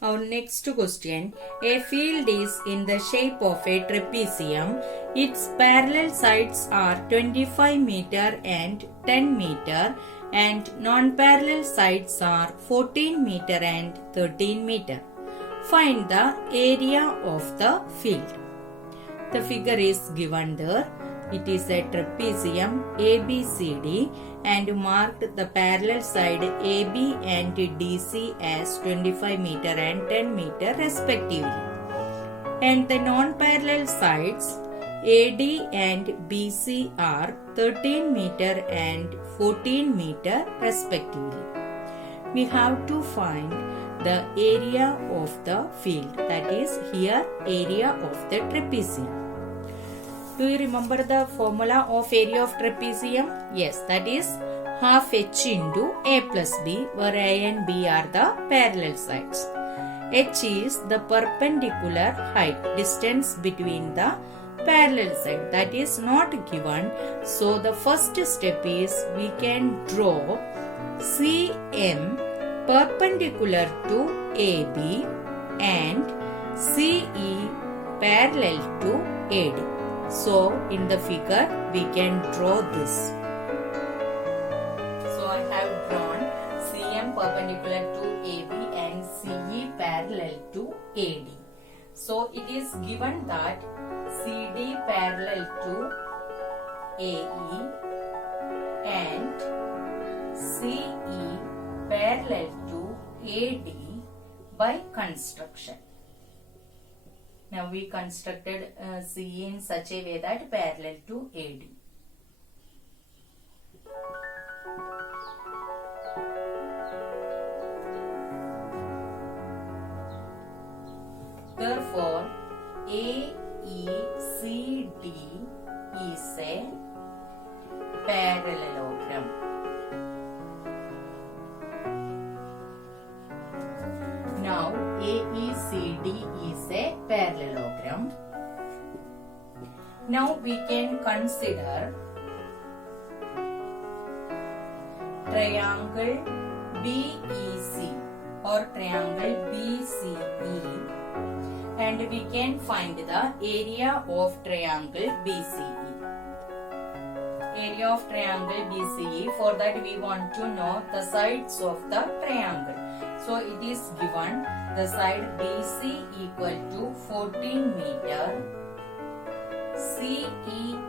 Our next question. A field is in the shape of a trapezium. Its parallel sides are 25 meter and 10 meter and non-parallel sides are 14 meter and 13 meter. Find the area of the field. The figure is given there. It is a trapezium ABCD and marked the parallel side AB and DC as 25 meter and 10 meter respectively. And the non-parallel sides AD and BC are 13 meter and 14 meter respectively. We have to find the area of the field, that is here area of the trapezium. Do you remember the formula of area of trapezium? Yes, that is half h into a plus b, where a and b are the parallel sides. H is the perpendicular height, distance between the parallel side, that is not given. So the first step is we can draw CM perpendicular to AB and CE parallel to AD. So in the figure we can draw this. So I have drawn CM perpendicular to AB and CE parallel to AD. So it is given that CD parallel to AE and CE parallel to AD by construction. Now we constructed CE in such a way that parallel to AD. Therefore, AECD is a parallelogram. Now AECD is a parallelogram. Now we can consider triangle BEC or triangle BCE, and we can find the area of triangle BCE. Area of triangle BCE, for that we want to know the sides of the triangle. So it is given the side BC equal to 14 meter, CE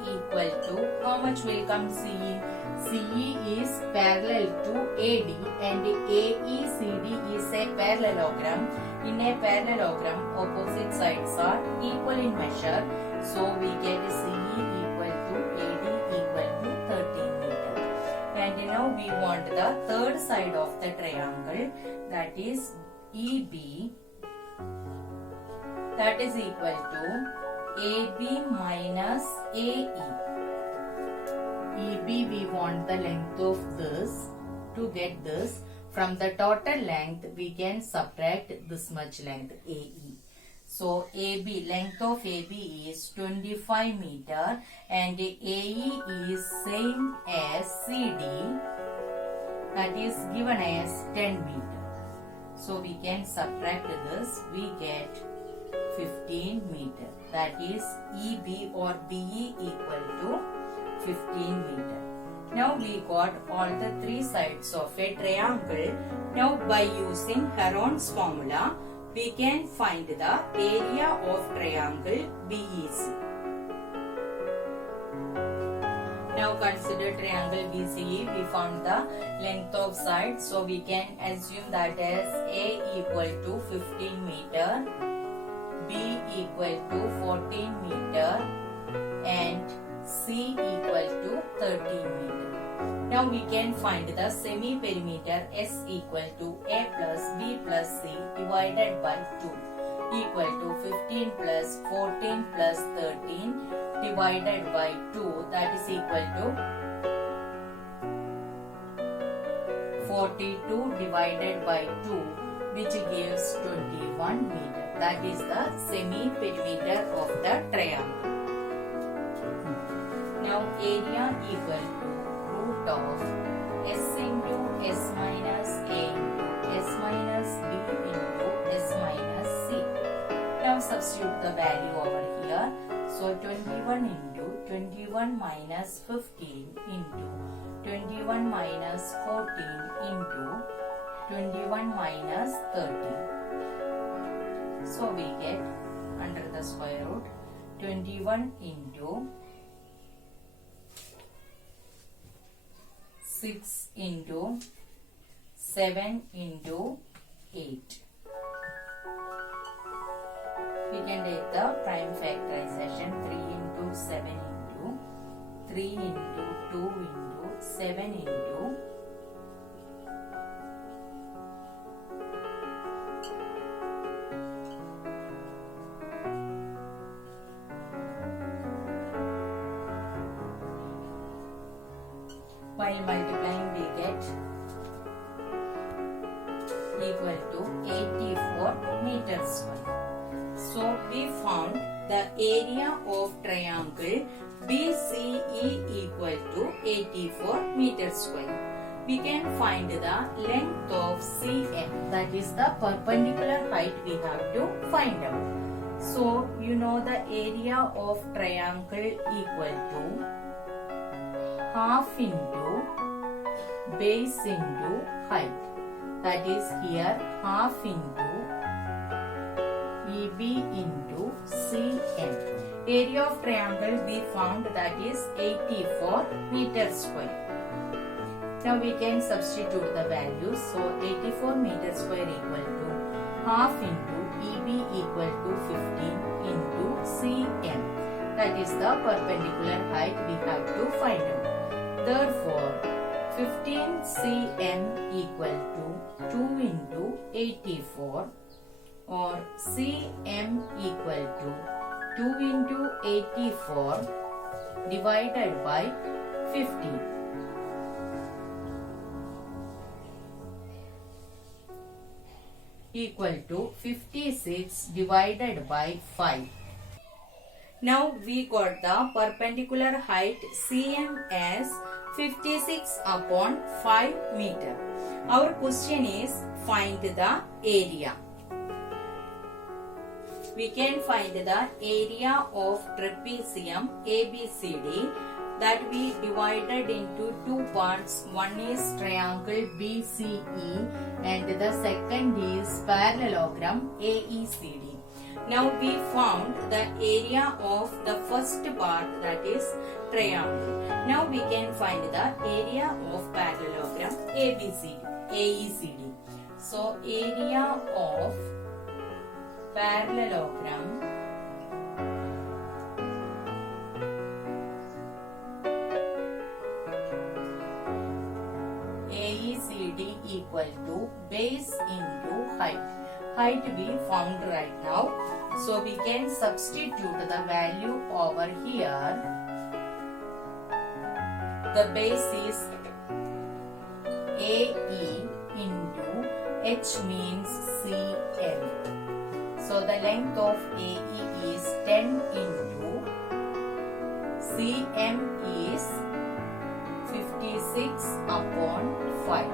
equal to, how much will come CE? CE is parallel to AD and AECD is a parallelogram. In a parallelogram, opposite sides are equal in measure. So we get CE equal to AD equal to 13 meter. And now we want the third side of the triangle, that is EB, that is equal to AB minus AE. EB, we want the length of this. To get this, from the total length we can subtract this much length AE. So AB, length of AB is 25 meter and AE is same as CD, that is given as 10 meter. So we can subtract this, we get 15 meter, that is EB or BE equal to 15 meter. Now we got all the three sides of a triangle. Now by using Heron's formula, we can find the area of triangle BEC. Now consider triangle BCE. We found the length of sides, so we can assume that as A equal to 15 meter, B equal to 14 meter and C equal to 13 meter. Now we can find the semi-perimeter S equal to A plus B plus C divided by 2 equal to 15 plus 14 plus 13 divided by 2, that is equal to 42 divided by 2, which gives 21 meter. That is the semi-perimeter of the triangle. Now area equal to root of S into S minus A into S minus B into S minus substitute the value over here. So 21 into 21 minus 15 into 21 minus 14 into 21 minus 30. So we get under the square root 21 into 6 into 7 into 8. We can take the prime factorization 3 into 7 into 3 into 2 into 7 into 'While multiplying we get equal to 84 meters square. So we found the area of triangle BCE equal to 84 meters square. We can find the length of CM, that is the perpendicular height we have to find out. So you know the area of triangle equal to half into base into height. That is here half into EB into CM. Area of triangle we found, that is 84 meters square. Now we can substitute the values. So 84 meters square equal to half into EB equal to 15 into CM. That is the perpendicular height we have to find out. Therefore 15 cm equal to 2 into 84, or cm equal to 2 into 84 divided by 50. Equal to 56 divided by 5. Now we got the perpendicular height cm as 56 upon 5 meter. Our question is find the area. We can find the area of trapezium ABCD that we divided into two parts. One is triangle BCE and the second is parallelogram AECD. Now we found the area of the first part, that is triangle. Now we can find the area of parallelogram AECD. So area of parallelogram AECD equal to base into height. Height we found right now. So we can substitute the value over here. The base is AE into H means CM. So the length of AE is 10 into CM is 56 upon 5.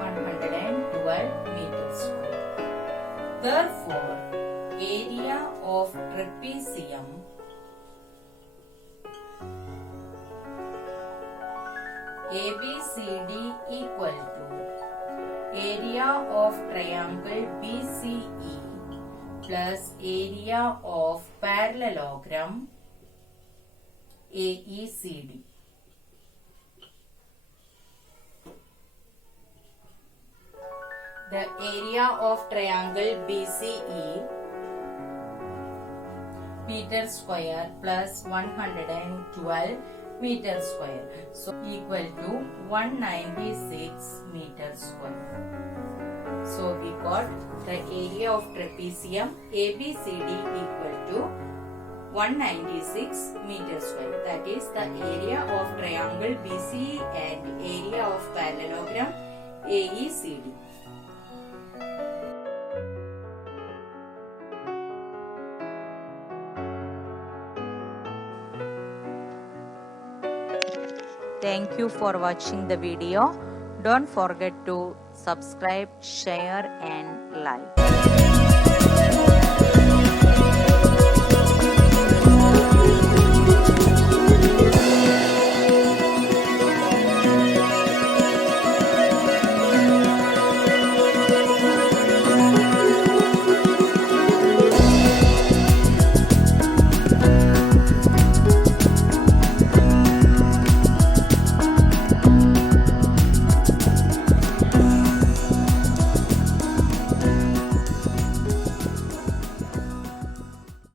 112 meters square. Therefore, area of trapezium ABCD equal to area of triangle BCE plus area of parallelogram AECD. The area of triangle BCE meter square plus 112 meter square. So equal to 196 meter square. So we got the area of trapezium ABCD equal to 196 meter square. That is the area of triangle BCE and area of parallelogram AECD. Thank you for watching the video. Don't forget to subscribe, share and like.